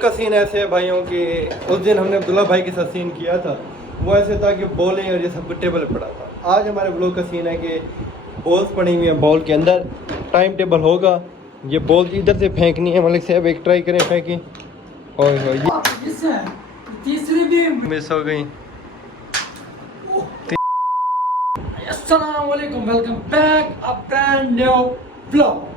Vlog का scene ऐसे है भाइयों कि उस दिन हमने अब्दुल्ला भाई के साथ सीन किया था। वो ऐसे था कि बॉलिंग और ये सब टेबल पड़ा था। आज हमारे व्लॉग का सीन है कि बॉल्स पड़ी हुई हैं, बॉल के अंदर टाइम टेबल होगा। ये बॉल इधर से फेंकनी है। मलिक साहब एक ट्राई करें फेंकी। और तीसरी भी मिस हो गई। अस्सलाम वालेकुम, welcome back a brand new blog.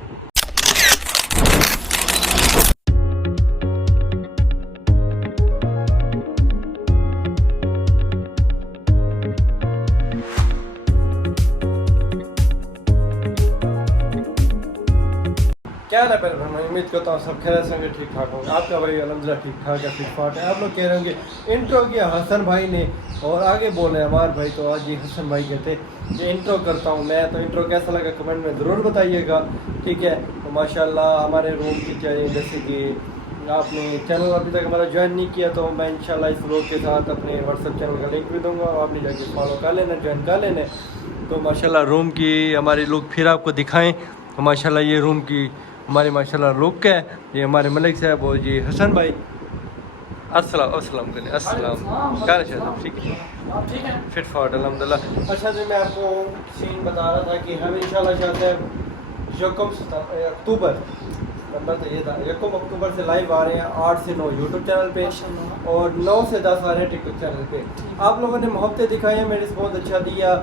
क्या ना पर मैं उम्मीद करता हूँ सब खैर संगे ठीक ठाक होंगे। आपका भाई अल्हम्दुलिल्लाह ठीक ठाक है, फिट फाट है। आप लोग कह रहे होंगे इंट्रो किया हसन भाई ने और आगे बोले हमारे भाई, तो आज ये हसन भाई कहते कि इंट्रो करता हूँ मैं। तो इंट्रो कैसा लगा कमेंट में ज़रूर बताइएगा, ठीक है। तो माशाल्लाह हमारे रूम की चाहिए, जैसे कि आपने चैनल अभी तक हमारा ज्वाइन नहीं किया तो मैं इंशाल्लाह इस व्लॉग के साथ अपने व्हाट्सएप चैनल का लिंक भी दूँगा, आपने जाके फॉलो कर लेना, ज्वाइन कर लेना। तो माशाल्लाह रूम की हमारी लुक फिर आपको दिखाएँ। तो माशाल्लाह ये रूम की हमारे माशाल्लाह लुक है। ये हमारे मलिक साहब और ये हसन भाई। अस्सलाम अस्सलाम करें, अस्सलाम क्या है, ठीक है, फिट फाट अल्हम्दुलिल्लाह। अच्छा जी, मैं आपको सीन बता रहा था कि हम इंशाल्लाह चाहते हैं यकम अक्टूबर नंबर तो ये था, यकम अक्टूबर से लाइव आ रहे हैं 8 से 9 यूट्यूब चैनल पे और 9 से 10 आ रहे हैं टिकटॉक चैनल पे। आप लोगों ने मोहब्बतें दिखाई हैं, मेरे बहुत अच्छा दिया,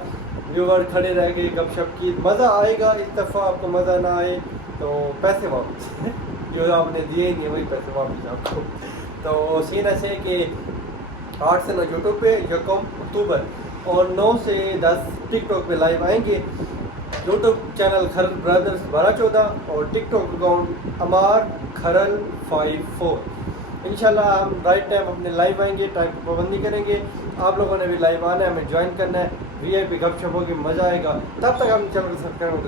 व्यूवर खड़े रह गए, गपशप की, मज़ा आएगा। इस दफ़ा आपको मज़ा ना आए तो पैसे वापस जो आपने दिए ही नहीं वही पैसे वापस आपको। तो सीन ऐसे है कि 8 से 9 यूट्यूब पे यकम अक्टूबर और 9 से 10 टिकटॉक पे लाइव आएंगे। यूट्यूब चैनल खरल ब्रदर्स 1214 और टिकटॉक अकाउंट अमार खरल 54। इंशाल्लाह हम राइट टाइम अपने लाइव आएंगे, टाइम की पाबंदी करेंगे। आप लोगों ने भी लाइव आना है, हमें ज्वाइन करना है, VIP गपशप होगी, मज़ा आएगा। तब तक हम चैनल को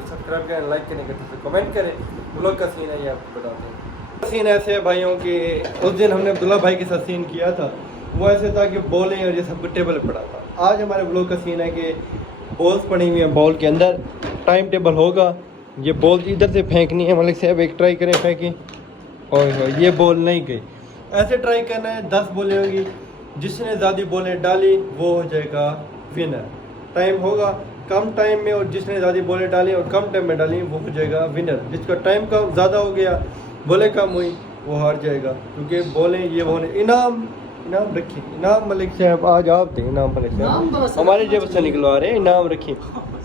सब्सक्राइब करें, लाइक करें, कमेंट करें। व्लॉग का सीन है ये आपको बताते हैं। सीन ऐसे है भाइयों कि उस दिन हमने अब्दुल्ला भाई के साथ सीन किया था। वो ऐसे था कि बॉलिंग और ये सब टेबल पड़ा था। आज हमारे व्लॉग का सीन है कि बॉल्स पड़ी हुई हैं, बॉल के अंदर टाइम टेबल होगा। ये बॉल इधर से फेंकनी है। मलिक साहब एक ट्राई करें फेंकी। और ये बॉल नहीं गई। ऐसे ट्राई करना है, 10 बॉलें होंगी, जिसने ज़्यादा बॉलें डाली वो हो जाएगा विनर। टाइम होगा कम टाइम में और जिसने ज़्यादा बॉलें डाली और कम टाइम में डाली वो हो जाएगा विनर। जिसका टाइम कम ज़्यादा हो गया, बॉलें कम हुई, वो हार जाएगा। क्योंकि बॉलें ये होने इनाम रखिए। इनाम मलिक साहब आज आप दें, इनाम मलिक साहब हमारे जेब से निकलवा रहे हैं, इनाम रखिए।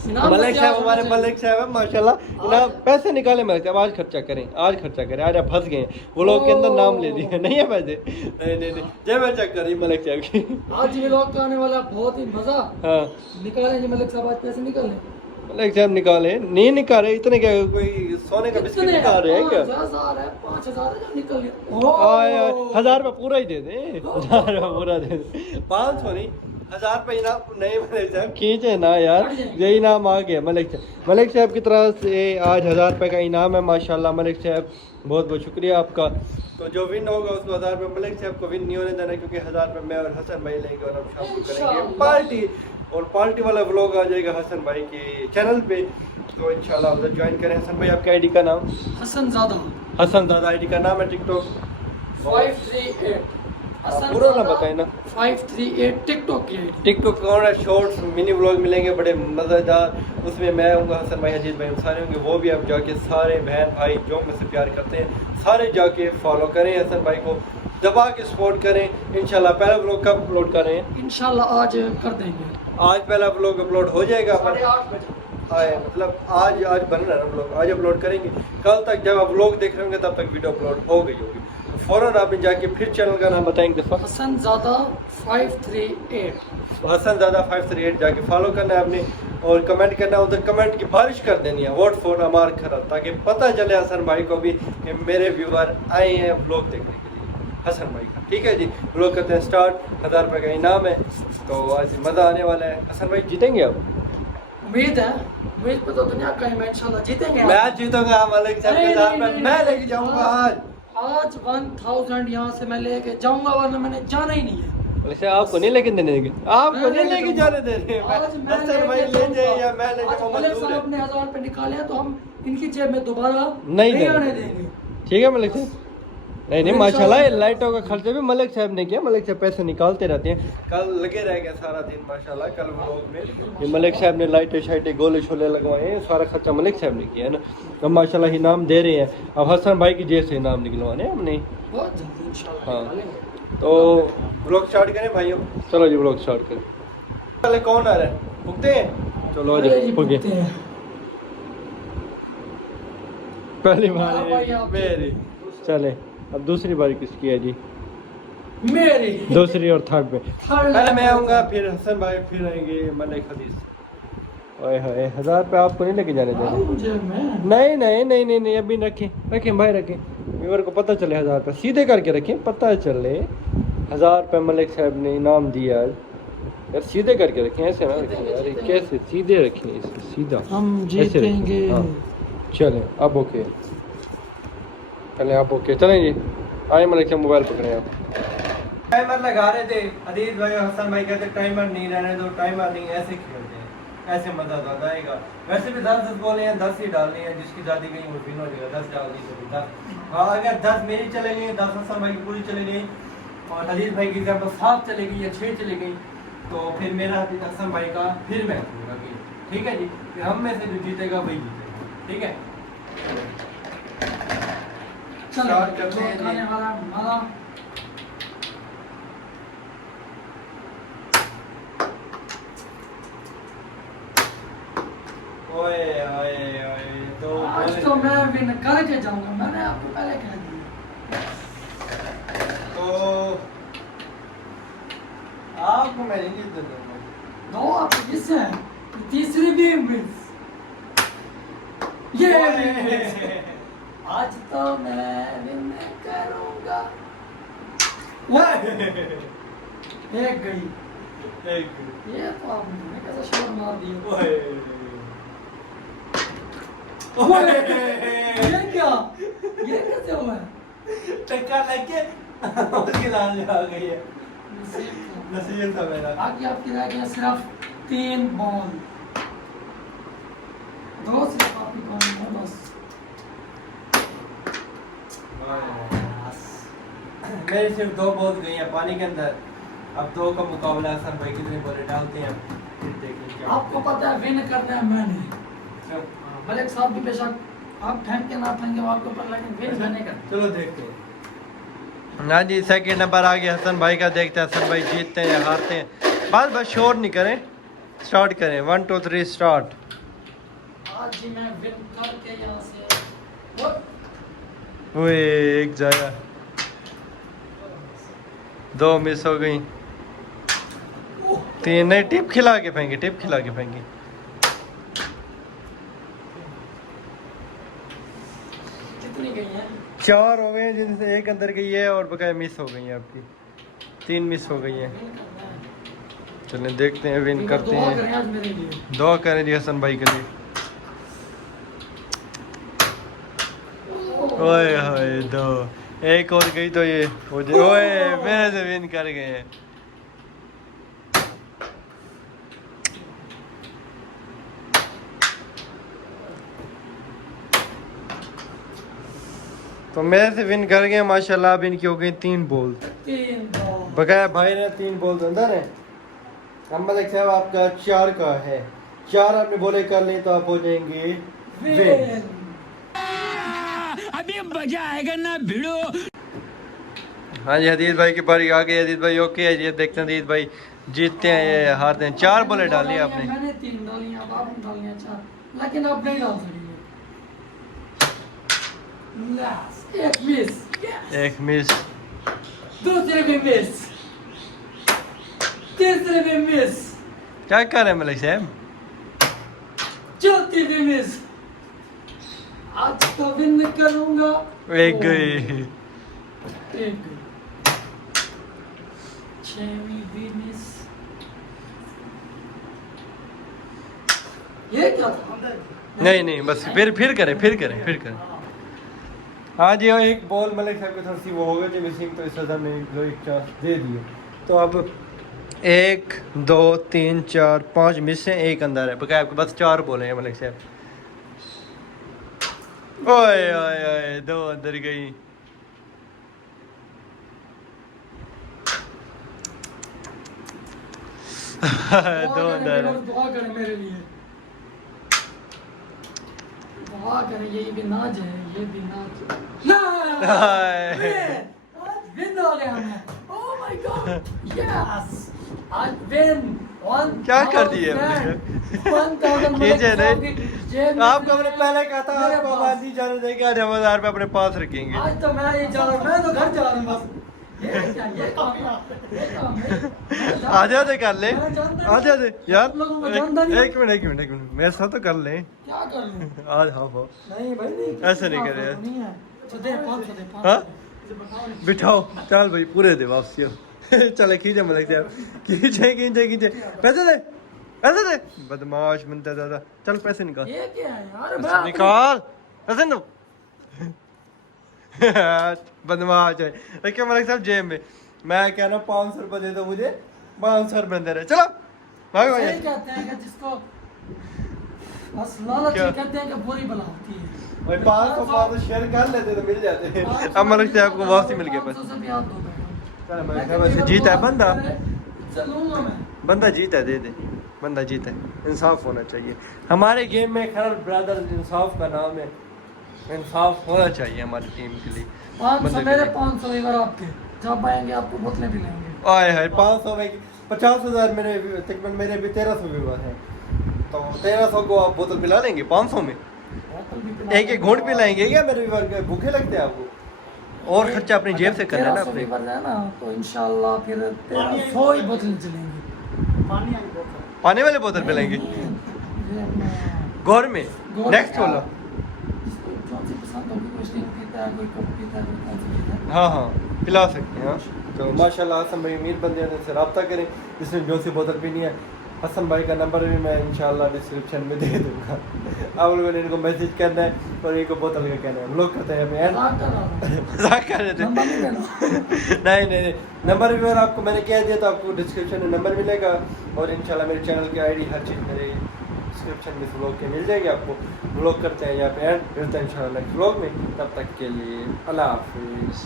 मलिक साहब हमारे मलिक साहब है माशाल्लाह। इनाम पैसे निकाले मलिक साहब, आज खर्चा करें, आज खर्चा करें। आज आप फंस गए, वो लोग के अंदर नाम ले दिए, नहीं है पैसे, नहीं जब मैं चेक करी मलिक साहब की। आज ये व्लॉग का आने वाला बहुत ही मजा। हाँ निकालेंगे मलिक साहब, आज पैसे निकालें। मलिक साहब निकाले नहीं निकाले, इतने क्या कोई सोने का बिस्किट निकाल रहे हैं क्या? 5000 है, 5000 है, निकल गया। 1000 रुपये पूरा ही दे दे, 1000 रुपये पूरा दे दे, 500 नहीं 1000 रुपये इनाम। नहीं मलिक साहब खींचे ना यार, ये इनाम आ गया मलिक साहब। मलिक साहब की तरफ से आज 1000 रुपये का इनाम है माशाल्लाह। मलिक साहब बहुत बहुत शुक्रिया आपका। तो जो विन होगा उसको 1000 रुपये मलिक साहब को विन नहीं होने देना, क्योंकि 1000 रुपये मैं और हसन भाई लेंगे और हम शाम को करेंगे पार्टी। और पार्टी वाला व्लॉग आ जाएगा हसन भाई के चैनल पे, तो इंशाल्लाह उधर ज्वाइन करें। हसन भाई आपके आईडी का नाम? हसन ज़ादा आईडी का नाम है टिकटॉक 538। पूरा ना बताए ना, 538 टिकटॉक की है। टिकटॉक कौन है, शॉर्ट्स मिनी व्लॉग मिलेंगे बड़े मज़ेदार। उसमें मैं हूँगा, हसन भाई, अजीत भाई, सारे होंगे। वो भी आप जाके सारे बहन भाई जो मुझसे प्यार करते हैं सारे जाके फॉलो करें, हसन भाई को दबा के सपोर्ट करें। इंशाल्लाह पहला व्लॉग कब अपलोड कर रहे हैं? इंशाल्लाह आज कर देंगे। आज पहला व्लॉग अपलोड हो जाएगा, 8:30 बजे मतलब आज बन रहा है ना व्लॉग, आज अपलोड करेंगे। कल तक जब आप व्लॉग देख रहे होंगे तब तक वीडियो अपलोड हो गई होगी। तो फ़ौरन आपने जाके फिर चैनल का नाम बताएंगे, हसन ज़ादा 538। हसन ज़ादा 538 जाके फॉलो करना है आपने और कमेंट करना है। उधर कमेंट की बारिश कर देनी है, वोट फॉर अमार खरल, ताकि पता चले हसन भाई को भी कि मेरे व्यूवर आए हैं व्लॉग देखने के लिए हसन भाई का। ठीक है जी, व्लॉग करते हैं स्टार्ट। 1000 रुपये का इनाम है, तो आज मज़ा आने वाला है। हसन भाई जीतेंगे आप? उम्मीद है, उम्मीद पे तो दुनिया का है, मैं इंशाल्लाह जीतेंगे। मैं जीतूंगा मलिक साहब के साथ में, मैं लेके जाऊंगा आज 1000 यहाँ से मैं लेके जाऊंगा, वरना मैंने जाना ही नहीं है। वैसे आपको नहीं लेके देंगे, आपको नहीं लेके जाने देंगे। हसन भाई ले जाए या मैं ले जाऊँ, मलिक साहब ने 1000 रुपये निकाले हैं तो हम इनकी जेब में दोबारा नहीं आने देंगे। ठीक है मलिक साहब, नहीं नहीं माशाल्लाह लाइटों का खर्चा भी मलिक साहब ने किया। मलिक साहब पैसे निकालते रहते हैं। कल लगे रह गए सारा दिन माशाल्लाह। कल व्लॉग में ये मलिक साहब ने लाइटें शाइटें गोले छोले लगवाए हैं। सारा खर्चा मलिक साहब ने किया है ना। अब माशाल्लाह इनाम दे रहे हैं। अब हसन भाई की जेब से इनाम निकलवाने हैं हमने। बहुत जल्दी इंशाल्लाह। हाँ तो व्लॉग स्टार्ट करें भाइयों। चलो जी व्लॉग स्टार्ट करें। पहले कौन आ रहा है? भुगते हैं। चलो आ जाओ भुगे। पहली बार मेरी। चले अब दूसरी बारी किसकी है जी? मेरी। दूसरी और थर्ड पे पहले मैं आऊँगा, फिर हसन भाई, फिर आएंगे मलिक हदीस। ओए होए 1000 रुपये आपको नहीं लेके जाने देंगे। नहीं नहीं नहीं नहीं नहीं अभी रखें रखें भाई रखें। व्यूअर को पता चले 1000 रुपये सीधे करके रखें। पता चले 1000 रुपये मलिक साहब ने इनाम दिया यार। सीधे करके रखें ऐसे ना रखें यार। कैसे सीधे रखें इसे सीधा हम जीतेंगे। हाँ चले अब ओके। चले आप ओके चलें जी। आए मलिक साहब मोबाइल पकड़े आप। टाइमर लगा रहे थे अदीज भाई और हसन भाई कहते टाइमर नहीं रहने दो। टाइमर नहीं ऐसे खेलते हैं ऐसे मजा ज्यादा आएगा। वैसे भी 10 बोले हैं 10 ही डालनी है। जिसकी ज्यादा गई वो विन हो जाएगा। 10 डाल दी तो 10। हाँ अगर 10 मेरी चले गई 10 हसन भाई की पूरी चली गई और हदीज भाई की अगर 7 चले गई या 6 चली गई तो फिर मेरा हसन भाई का फिर मैं खेलूंगा। ठीक है जी। फिर हम में से जो जीतेगा वही जीतेगा। ठीक है स्टार्ट करते हैं जी। ओए ओए ओए तो आज तो मैं विन करके जाऊंगा। मैंने आपको पहले कह दिया। तो आपको मैं नहीं जीतने दूंगा। दो आप किस है? तीसरी भी मिस। ये आज तो मैं विन करूंगा। एक गई। ये तो आपने कैसे शॉट मार दिया। ये क्या? ये कैसे हुआ? टक्कर लगे उसकी लाल आ गई है। नसीब था मेरा। बाकी आपकी रह गया सिर्फ 3 बॉल। 2 सिर्फ आपकी कौन है बस। मेरी सिर्फ 2 बॉल गई हैं पानी के अंदर। अब 2 का मुकाबला हसन भाई कितने बॉलें डालते हैं फिर देखें क्या। आपको पता है विन करना है मैंने। मलिक साहब भी बेशक आप फेंक के ना फेंके आपको पर लेकिन विन मैंने करना। चलो देखते हैं। ना जी सेकंड नंबर आ गया हसन भाई का। देखते हैं हसन भाई जीतते हैं या हारते हैं। बस शोर नहीं करें स्टार्ट करें। 1 2 3 स्टार्ट। आज जी मैं विन करके यहाँ से ओए एक जाया 2 मिस हो गई। 3 नहीं टिप खिला के फेंकी। टिप खिला के फेंकी। कितनी गई है? 4 हो गए जिनसे 1 अंदर गई है और बकाया मिस हो गई है आपकी। 3 मिस हो गई हैं। चलें देखते हैं विन करते दुआ हैं। करें आज मेरे लिए। दुआ करें जी हसन भाई के लिए। ओए होए 2 एक और गई तो ये हो जाए। ओए मेरे से विन कर गए हैं। तो मेरे से विन कर गए माशाल्लाह। अब इनकी हो गई 3 बॉल। 3 बॉल बकाया भाई ने 3 बॉल अंदर है। अब मलिक साहब आपका 4 का है। 4 आपने बोले कर ली तो आप हो जाएंगे विन। अभी मजा आएगा ना भिड़ो। हाँ जी हदीस भाई की बारी आ गई। हदीस भाई ओके है जी। देखते हैं हदीस भाई जीतते हैं या हारते हैं। 4 बॉले डाली आपने। मैंने 3 डाली अब आपने डाली है 4 लेकिन आप नहीं डाल सकते। एक मिस। एक मिस। दूसरे भी मिस। तीसरे भी मिस। क्या कर रहे हैं मलिक साहब? चौथी भी मिस। आज तो विन करूंगा। एक गई। एक गई। 6वीं भी मिस। ये क्या था? नहीं नहीं बस फिर करें। हाँ जी एक बॉल मलिक साहब की थोड़ी सी वो होगा जो मिसिंग तो इस वजह में एक चांस दे दिए। तो अब 1 2 3 4 5 मिस हैं। 1 अंदर है बकाया आपके बस 4 बॉल हैं मलिक साहब। ओए ओए ओए 2 अंदर गई। दो अंदर दुआ करें मेरे लिए, दुआ करें, ये भी नाज है, ये भी नाज। आज विन हो गया मैं। ओह माय गॉड, यस आज विन। क्या कर दिए आपको हमने पहले कहा था आपको आवाज नहीं जाने देंगे, 8,000 रुपये अपने पास रखेंगे। आज तो मैं ये जा रहा हूँ, मैं तो घर जा रहा हूँ बस। ये काम है। आजा दे कर ले, आजा दे यार, लोगों को जानता नहीं। एक मिनट मेरे साथ तो कर ले। क्या कर लूं? आज हाँ हाँ नहीं भाई नहीं, ऐसे नहीं करे यार। नहीं है तो दे 500 दे 500 हाँ? मुझे बताओ। बिठाओ चल भाई, पूरे दे वापसी हो। चले खींचे मलिक साहब, खींचे पैसे दे बदमाश बनता दादा। चल पैसे निकाल, ये क्या है यार? पैसे निकाल, पैसे नो। बदमाश है। रखिए मलिक साहब जेब में। मैं कह रहा हूँ 500 रुपये दे दो मुझे, 500 रुपये दे रहे। चलो भाग भाई। सही कहते हैं कि जिसको बस लालच क्या? कहते हैं कि बुरी बला होती है। भाई 500 शेयर कर लेते तो मिल जाते। अब मलिक साहब को वापसी मिल गया। 500 से भी आप दो चल मलिक साहब ऐसे जीता है बंदा, चलूंगा मैं। बंदा जीता है, दे दे, बंदा जीता है। इंसाफ होना चाहिए हमारे गेम में। खैर ब्रदर्स इंसाफ का नाम है, इंसाफ होना चाहिए हमारी टीम के लिए। 500 मेरे 500 इधर आपके, जब आएंगे आपको बोतलें पिलाएंगे। आए हाय 500 में 50,000 मेरे तकरीबन मेरे भी 1300 व्यूवर हैं, तो 1300 को आप बोतल पिला लेंगे 500 में? बोतल भी पिला एक घूंट पिलाएंगे क्या मेरे व्यूवर के? भूखे लगते हैं आपको? और खर्चा अपनी जेब से करना है ना अपने। है ना, तो इंशाल्लाह फिर 1300 ही बोतल चलेंगी। पानी वाले बोतल पिलाएंगे गौर में। नेक्स्ट बोलो। हाँ हाँ पिला सकते हैं। हाँ तो माशाल्लाह हसन भाई अमीर बंदे हैं, से रब्ता करें जिसने जो सी बोतल पीनी है। हसन भाई का नंबर भी मैं इंशाल्लाह डिस्क्रिप्शन में दे दूंगा। आप लोगों ने इनको मैसेज करना है और एक बोतल का कहना है। हम लोग करते हैं मजाक कर रहे थे। नहीं नंबर भी और आपको मैंने कह दिया, तो आपको डिस्क्रिप्शन में नंबर मिलेगा और इंशाल्लाह मेरे चैनल की आईडी हर चीज़ मेरे डिस्क्रिप्शन में व्लॉग के मिल जाएगी आपको। व्लॉग करते हैं यहाँ पे एंड मिलते हैं इंशाल्लाह नेक्स्ट व्लॉग में। तब तक के लिए अल्लाह हाफिज़।